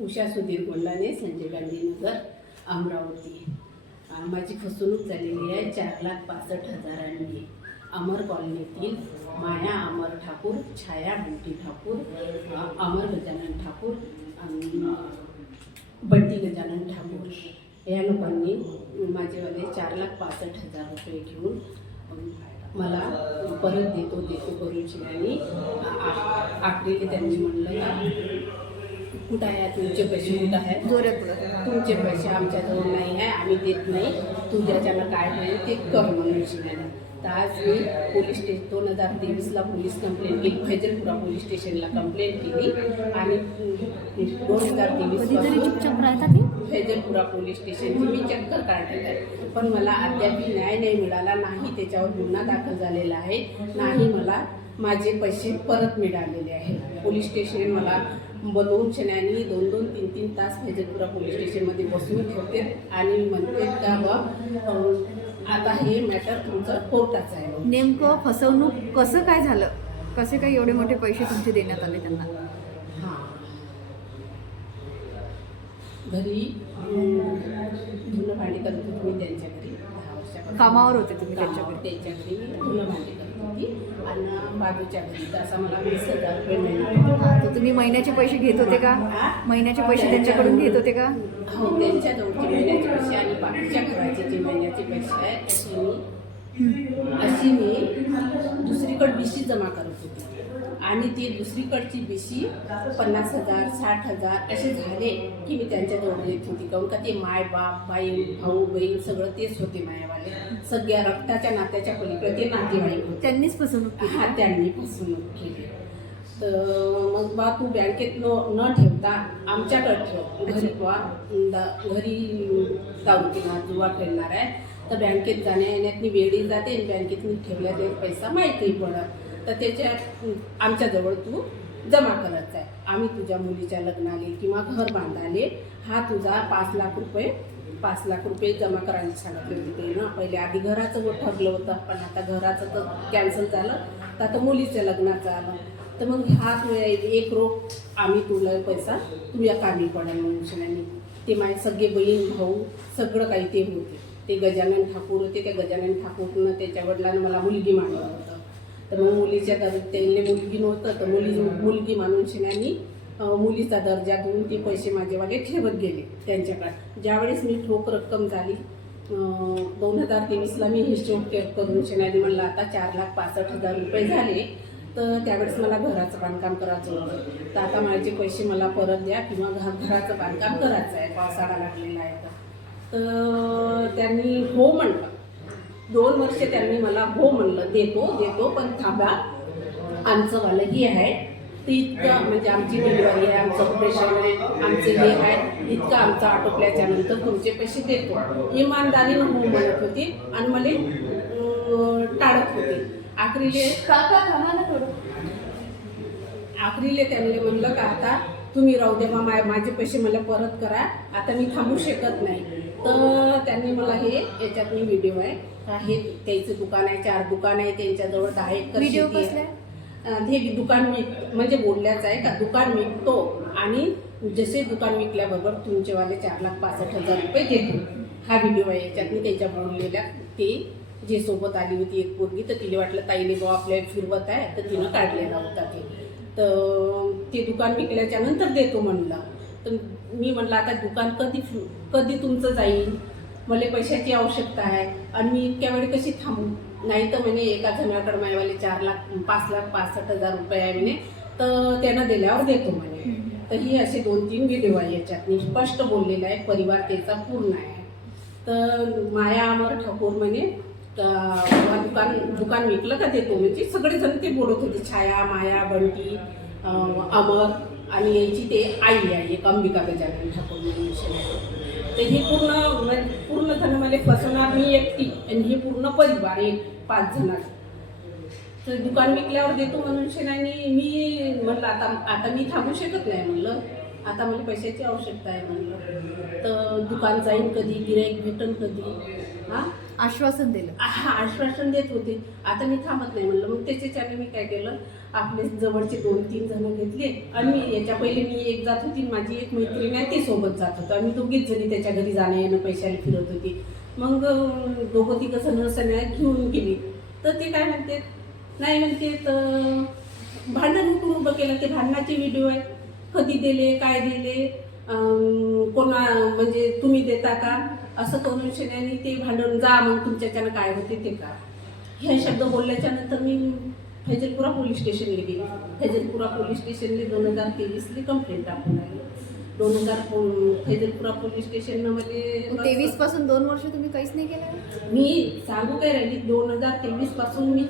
उषा सुधीर गोंडाने, संजय गांधीनगर, अमरावती. माझी फसवणूक झालेली आहे 4,65,000 अमर कॉलनीतील माया अमर ठाकूर, छाया बंटी ठाकूर, अमर गजानन ठाकूर आणि बंटी गजानन ठाकूर या लोकांनी माझेवाले 4,65,000 रुपये घेऊन मला परत देतो करून शिवानी आखरीले त्यांनी म्हणलं का कुठं आहे तुमचे पैसे, कुठं आहे तुमचे पैसे आमच्याजवळ नाही आहे, आम्ही देत नाही, तू ज्याच्यानं काय होईल ते कर म्हणून शिवानी. तर आज मी पोलीस 2023ला पोलीस कंप्लेंट केली, फैजलपुरा पोलीस स्टेशनला कंप्लेंट केली आणि 2023 फैजलपुरा पोलीस स्टेशनची मी चक्कर काढलेलं आहे. पण मला अद्याप न्याय नाही मिळाला, नाही त्याच्यावर गुन्हा दाखल झालेला आहे, नाही मला माझे पैसे परत मिळालेले आहे. पोलीस स्टेशन मला बोलवून शन्यानी 2-2, 3-3 तास फैजलपुरा पोलीस स्टेशनमध्ये बसवून ठेवते आणि म्हणते का बा आता हे मॅटर तुमचं कोर्टाचं आहे. नेमकं फसवणूक कसं काय झालं, कसे काय एवढे मोठे पैसे तुमचे देण्यात आले त्यांना? हां, घरी धुणं भांडी करत होती मी त्यांच्या घरी 10 वर्षापासून. कामावर होते तुम्ही त्यांच्या घरी धुणं भांडी करत होती आणि बाजूच्या घरी तसा मला 20,000 रुपये मिळाले. तर तुम्ही महिन्याचे पैसे घेत होते का? महिन्याचे पैसे त्यांच्याकडून घेत होते का? हो, त्यांच्याजवळचे महिन्याचे पैसे आणि बाकीच्या घराचे जे महिन्याचे पैसे आहेत अशी मी दुसरीकडे BC जमा करत होते आणि ती दुसरीकडची BC 50,000, 60,000 असे झाले की मी त्यांच्याजवळ देत होती. काहून का ते माय बाप, बाई, भाऊ, बहीण सगळं तेच होते मायावाले, सगळ्या रक्ताच्या नात्याच्या पलीकडे ते नातेवाईक होते. त्यांनीच फसवणूक केली? हा, त्यांनी फसवणूक केली. तर मग बा तू बँकेत न ठेवता आमच्याकडे ठेव, घरी दारू पिणार जुवा खेळणार आहे तर बँकेत जाण्या येण्यात वेळी जाते आणि बँकेत ठेवल्या ते पैसा माहिती पडत, तर त्याच्यात आमच्याजवळ तू जमा करत आहे. आम्ही तुझ्या मुलीच्या लग्नाले किंवा घर बांधाले हा तुझा 5 लाख रुपये जमा करायला सांगितले होते ते ना. पहिले आधी घराचं ठरलं होतं, पण आता घराचं तर कॅन्सल झालं, तर आता मुलीच्या लग्नाचं आलं. तर मग हा एक रोख आम्ही तुला पैसा तुझ्या कामी पडेल म्हणून शिवानी. ते माझे सगळे बहीण भाऊ सगळं काही ते होते. ते गजानन ठाकूर होते, त्या गजानन ठाकूरनं त्याच्या वडिलांना मला मुलगी मानलं होतं. तर मग मुलीच्या त्यांनी मुलगी नव्हतं तर मुलगी मानून शिवानी मुलीचा दर्जा देऊन ते पैसे माझेवाले ठेवत गेले त्यांच्याकडे. ज्यावेळेस मी ठोक रक्कम झाली 2023ला मी हिशोब करून शिवानी म्हणलं आता 4,65,000 रुपये झाले, तर त्यावेळेस मला घराचं बांधकाम करायचं होतं. तर आता माझे पैसे मला परत द्या किंवा घराचं बांधकाम करायचं आहे, पावसाळा लागलेला आहे. तर त्यांनी हो म्हणलं, 2 वर्ष त्यांनी मला हो म्हणलं, देतो पण थांबा, आमचं वालंही आहे ते इतकं, म्हणजे आमची डिलिव्हरी आहे, आमचं ऑपरेशन आहे, आमचे हे आहे, इतकं आमचं आटोपल्याच्या नंतर तुमचे पैसे देतो. इमानदारीनं हो म्हणत होती आणि मला टाळत होते. आखरीले त्यांनी म्हणलं का आता तुम्ही राहू द्या, माझे पैसे मला परत करा, आता मी थांबू शकत नाही. तर त्यांनी मला याच्यात मी व्हिडिओ आहे का, हे त्याचं दुकान आहे, 4 दुकान आहे त्यांच्याजवळ, 10 एकर शेती आहे. हे दुकान म्हणजे बोलल्याचं आहे का दुकान विकतो आणि जसे दुकान विकल्याबरोबर तुमचेवाले 4,65,000 रुपये देतो. हा व्हिडिओ आहे, याच्यात मी त्यांच्या बोललेल्या ते जे सोबत आली होती एक पोरगी, तर तिला वाटलं ताईने बाबा आपल्या फिरवत आहे तर तिनं काढलेला होता ते. तर ते दुकान विकल्याच्या नंतर देतो म्हणलं. तर मी म्हणलं आता दुकान कधी तुमचं जाईल, मला पैशाची आवश्यकता आहे आणि मी इतक्या वेळी कशी थांबू. नाही तर म्हणे एका जणाकडे माझ्यावाले 5,65,000 रुपये आहे म्हणे, तर त्यांना दिल्यावर देतो म्हणे. तर ही असे 2-3 व्हिडिओ आहे, याच्यात मी स्पष्ट बोललेलं आहे, परिवार त्याचा पूर्ण आहे. तर माया अमर ठाकूर म्हणे दुकान विकलं का देतो, म्हणजे सगळेजण ते बोलत होते, छाया, माया, बंटी, अमर आणि याची ते आई आहे एक अंबिका गजानन ठाकूर म्हणून. तर हे पूर्ण जण मला फसवणार, मी एकटी आणि हे पूर्ण परिवार 5 जणांचा. तर दुकान विकल्यावर देतो म्हणून शेणाने मी म्हटलं आता मी थांबू शकत नाही म्हणलं, आता मला पैशाची आवश्यकता आहे म्हणलं. तर दुकान जाईन कधी, गिऱ्हाईक भेटन कधी. हां, आश्वासन दिलं. आश्वासन देत होते. आता मी थांबत नाही म्हणलं. मग त्याच्याने मी काय केलं, आपले जवळचे 2-3 जण घेतले आणि याच्या पहिले मी एक जात होती, माझी एक मैत्रीण आहे ती सोबत जात होतो. आम्ही दोघीच जणी त्याच्या घरी जाणं येणं पैशाला फिरत होती. मग दोघं तिघं जण सण्या घेऊन गेली. तर ते काय म्हणते, नाही म्हणते तर भांडण उठून उभं केलं. ते भांडणाचे व्हिडिओ आहेत, कधी दिले, काय दिले, कोणा म्हणजे तुम्ही देता का, असं करून शन्याने ते भांडण, जा मग तुमच्याच्यानं काय होते ते का. हे शब्द बोलल्याच्या नंतर मी फैजलपुरा पोलीस स्टेशनला गेली. फैजलपुरा पोलीस स्टेशनने 2023ला कंप्लेंट टाकून आली. 2000 फैजलपुरा पोलीस स्टेशननं म्हणजे 23 पासून 2 वर्ष तुम्ही काहीच नाही केलं? मी सांगू काय राहिली, 2023 पासून मी